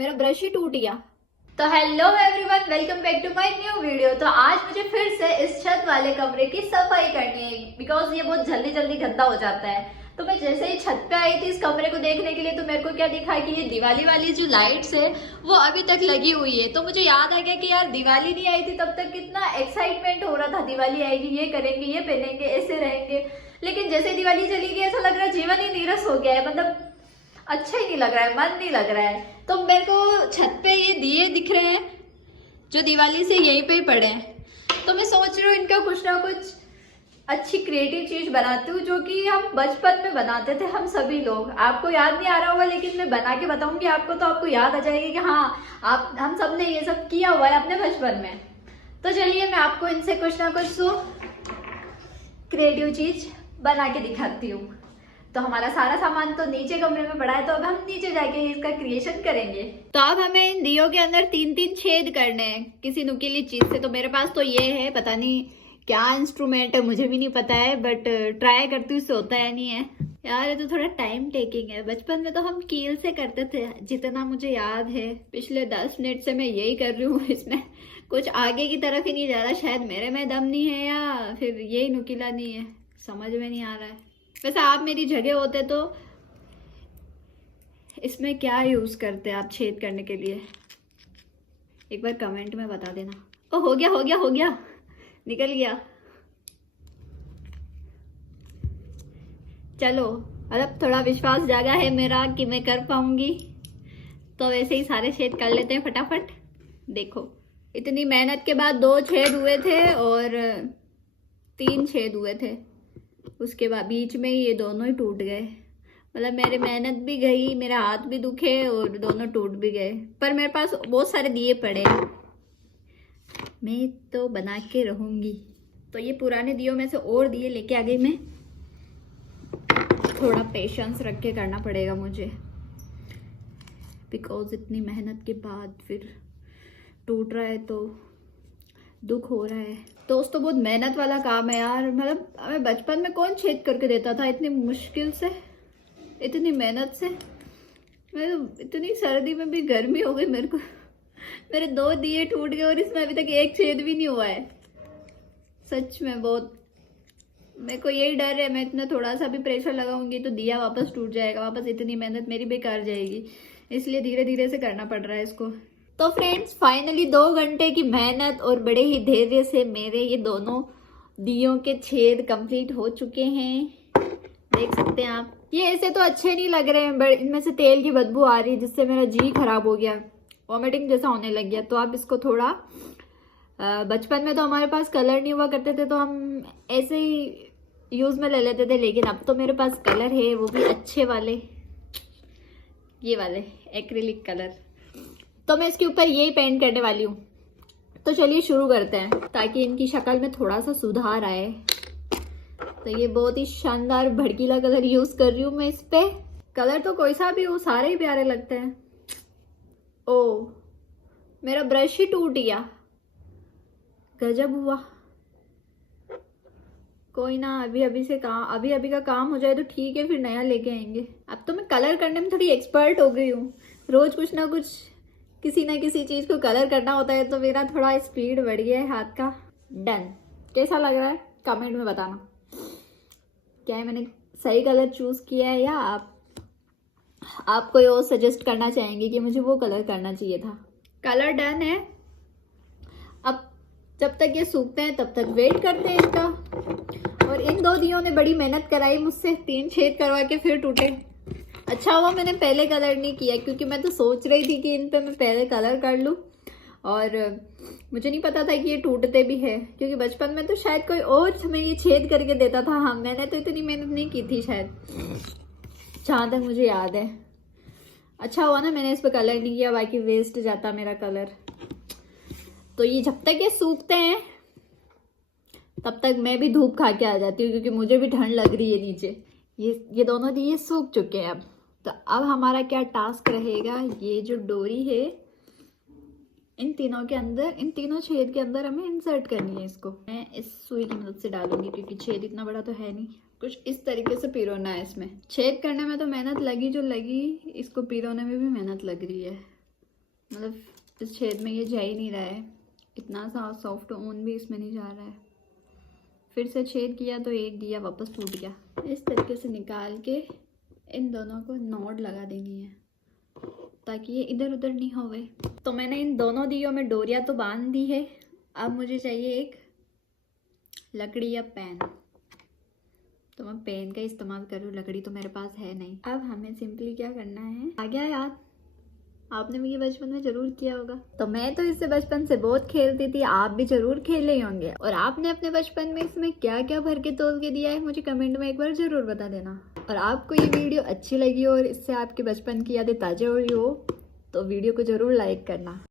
मेरा ब्रश ही टूट गया। तो hello everyone, welcome back to my new video. तो आज मुझे फिर से इस छत वाले कमरे की सफाई करनी है बिकॉज ये बहुत जल्दी जल्दी गंदा हो जाता है। तो मैं जैसे ही छत पे आई थी इस कमरे को देखने के लिए, तो मेरे को क्या दिखा कि ये दिवाली वाली जो लाइट्स है वो अभी तक लगी हुई है। तो मुझे याद आ गया कि यार दिवाली नहीं आई थी तब तक कितना एक्साइटमेंट हो रहा था, दिवाली आएगी, ये करेंगे, ये पहनेंगे, ऐसे रहेंगे। लेकिन जैसे दिवाली चली गई ऐसा लग रहा है जीवन ही नीरस हो गया है, मतलब अच्छा ही नहीं लग रहा है, मन नहीं लग रहा है। तो मेरे को छत पे ये दिए दिख रहे हैं जो दिवाली से यहीं पे ही पड़े हैं। तो मैं सोच रही हूँ इनका कुछ ना कुछ अच्छी क्रिएटिव चीज बनाती हूँ, जो कि हम बचपन में बनाते थे हम सभी लोग। आपको याद नहीं आ रहा होगा लेकिन मैं बना के बताऊंगी आपको, तो आपको याद आ जाएगी कि हाँ आप हम सब ने ये सब किया हुआ है अपने बचपन में। तो चलिए मैं आपको इनसे कुछ ना कुछ तो क्रिएटिव चीज बना के दिखाती हूँ। तो हमारा सारा सामान तो नीचे कमरे में पड़ा है, तो अब हम नीचे जाके इसका क्रिएशन करेंगे। तो अब हमें इन दियों के अंदर 3-3 छेद करने हैं किसी नुकीली चीज से। तो मेरे पास तो ये है, पता नहीं क्या इंस्ट्रूमेंट है, मुझे भी नहीं पता है, बट ट्राई करती हूँ, इससे होता है नहीं है। यार ये तो थोड़ा टाइम टेकिंग है। बचपन में तो हम कील से करते थे, जितना मुझे याद है। पिछले 10 मिनट से मैं यही कर रही हूँ, इसमें कुछ आगे की तरफ ही नहीं जा रहा। शायद मेरे में दम नहीं है या फिर यही नुकीला नहीं है, समझ में नहीं आ रहा है। वैसे आप मेरी जगह होते तो इसमें क्या यूज करते आप छेद करने के लिए, एक बार कमेंट में बता देना। ओ हो गया हो गया हो गया, निकल गया। चलो अब थोड़ा विश्वास जागा है मेरा कि मैं कर पाऊंगी। तो वैसे ही सारे छेद कर लेते हैं फटाफट। देखो इतनी मेहनत के बाद 2 छेद हुए थे और 3 छेद हुए थे, उसके बाद बीच में ये दोनों ही टूट गए। मतलब मेरी मेहनत भी गई, मेरा हाथ भी दुखे और दोनों टूट भी गए। पर मेरे पास बहुत सारे दिए पड़े हैं, मैं तो बना के रहूंगी। तो ये पुराने दियों में से और दिए लेके आ गई मैं। थोड़ा पेशेंस रख के करना पड़ेगा मुझे, बिकॉज इतनी मेहनत के बाद फिर टूट रहा है तो दुख हो रहा है। दोस्तों बहुत मेहनत वाला काम है यार। मतलब हमें बचपन में कौन छेद करके देता था इतनी मुश्किल से, इतनी मेहनत से। मैं तो इतनी सर्दी में भी गर्मी हो गई मेरे को, मेरे 2 दिए टूट गए और इसमें अभी तक 1 छेद भी नहीं हुआ है। सच में बहुत मेरे को यही डर है, मैं इतना थोड़ा सा भी प्रेशर लगाऊंगी तो दिया वापस टूट जाएगा, वापस इतनी मेहनत मेरी बेकार जाएगी। इसलिए धीरे धीरे से करना पड़ रहा है इसको। तो फ्रेंड्स फाइनली 2 घंटे की मेहनत और बड़े ही धैर्य से मेरे ये दोनों दियों के छेद कंप्लीट हो चुके हैं, देख सकते हैं आप। ये ऐसे तो अच्छे नहीं लग रहे हैं, बट इनमें से तेल की बदबू आ रही है जिससे मेरा जी खराब हो गया, वॉमिटिंग जैसा होने लग गया। तो आप इसको थोड़ा बचपन में तो हमारे पास कलर नहीं हुआ करते थे तो हम ऐसे ही यूज में ले लेते थे, लेकिन अब तो मेरे पास कलर है, वो भी अच्छे वाले, ये वाले एक्रिलिक कलर। तो मैं इसके ऊपर यही पेंट करने वाली हूँ। तो चलिए शुरू करते हैं ताकि इनकी शक्ल में थोड़ा सा सुधार आए। तो ये बहुत ही शानदार भड़कीला कलर यूज कर रही हूँ मैं इस पे। कलर तो कोई सा भी हो सारे ही प्यारे लगते हैं। ओ मेरा ब्रश ही टूट गया, गजब हुआ। कोई ना, अभी अभी का काम हो जाए तो ठीक है, फिर नया लेके आएंगे। अब तो मैं कलर करने में थोड़ी एक्सपर्ट हो गई हूँ। रोज कुछ ना कुछ किसी ना किसी चीज को कलर करना होता है, तो मेरा थोड़ा स्पीड बढ़ गया है हाथ का। डन। कैसा लग रहा है कमेंट में बताना, क्या है मैंने सही कलर चूज किया है या आप कोई और सजेस्ट करना चाहेंगे कि मुझे वो कलर करना चाहिए था। कलर डन है। अब जब तक ये सूखते हैं तब तक वेट करते हैं इसका। और इन 2 दियों ने बड़ी मेहनत कराई मुझसे, 3 छेद करवा के फिर टूटे। अच्छा हुआ मैंने पहले कलर नहीं किया, क्योंकि मैं तो सोच रही थी कि इन पे मैं पहले कलर कर लूँ, और मुझे नहीं पता था कि ये टूटते भी है। क्योंकि बचपन में तो शायद कोई और हमें ये छेद करके देता था, हाँ मैंने तो इतनी मेहनत नहीं की थी शायद, जहाँ तक मुझे याद है। अच्छा हुआ ना मैंने इस पर कलर नहीं किया, बाकी वेस्ट जाता मेरा कलर। तो ये जब तक ये सूखते हैं तब तक मैं भी धूप खा के आ जाती हूँ, क्योंकि मुझे भी ठंड लग रही है नीचे। ये दोनों दिए सूख चुके हैं अब। तो अब हमारा क्या टास्क रहेगा, ये जो डोरी है इन तीनों के अंदर, इन तीनों छेद के अंदर हमें इंसर्ट करनी है इसको। मैं इस सुई की मदद से डालूंगी, क्योंकि छेद इतना बड़ा तो है नहीं। कुछ इस तरीके से पिरोना है इसमें। छेद करने में तो मेहनत लगी जो लगी, इसको पिरोने में भी मेहनत लग रही है। मतलब इस छेद में ये जा ही नहीं रहा है, इतना सा सॉफ्ट ऊन भी इसमें नहीं जा रहा है। फिर से छेद किया तो एक दिया वापस टूट गया। इस तरीके से निकाल के इन दोनों को नॉट लगा देनी है ताकि ये इधर उधर नहीं होवे। तो मैंने इन दोनों दियों में डोरियाँ तो बांध दी है। अब मुझे चाहिए एक लकड़ी या पेन, तो मैं पेन का इस्तेमाल करूँ, लकड़ी तो मेरे पास है नहीं। अब हमें सिंपली क्या करना है, आ गया याद, आपने भी ये बचपन में जरूर किया होगा। तो मैं तो इससे बचपन से बहुत खेलती थी, आप भी जरूर खेले ही होंगे। और आपने अपने बचपन में इसमें क्या क्या भर के तोल के दिया है मुझे कमेंट में एक बार जरूर बता देना। और आपको ये वीडियो अच्छी लगी हो और इससे आपके बचपन की यादें ताज़ा हुई हो तो वीडियो को जरूर लाइक करना।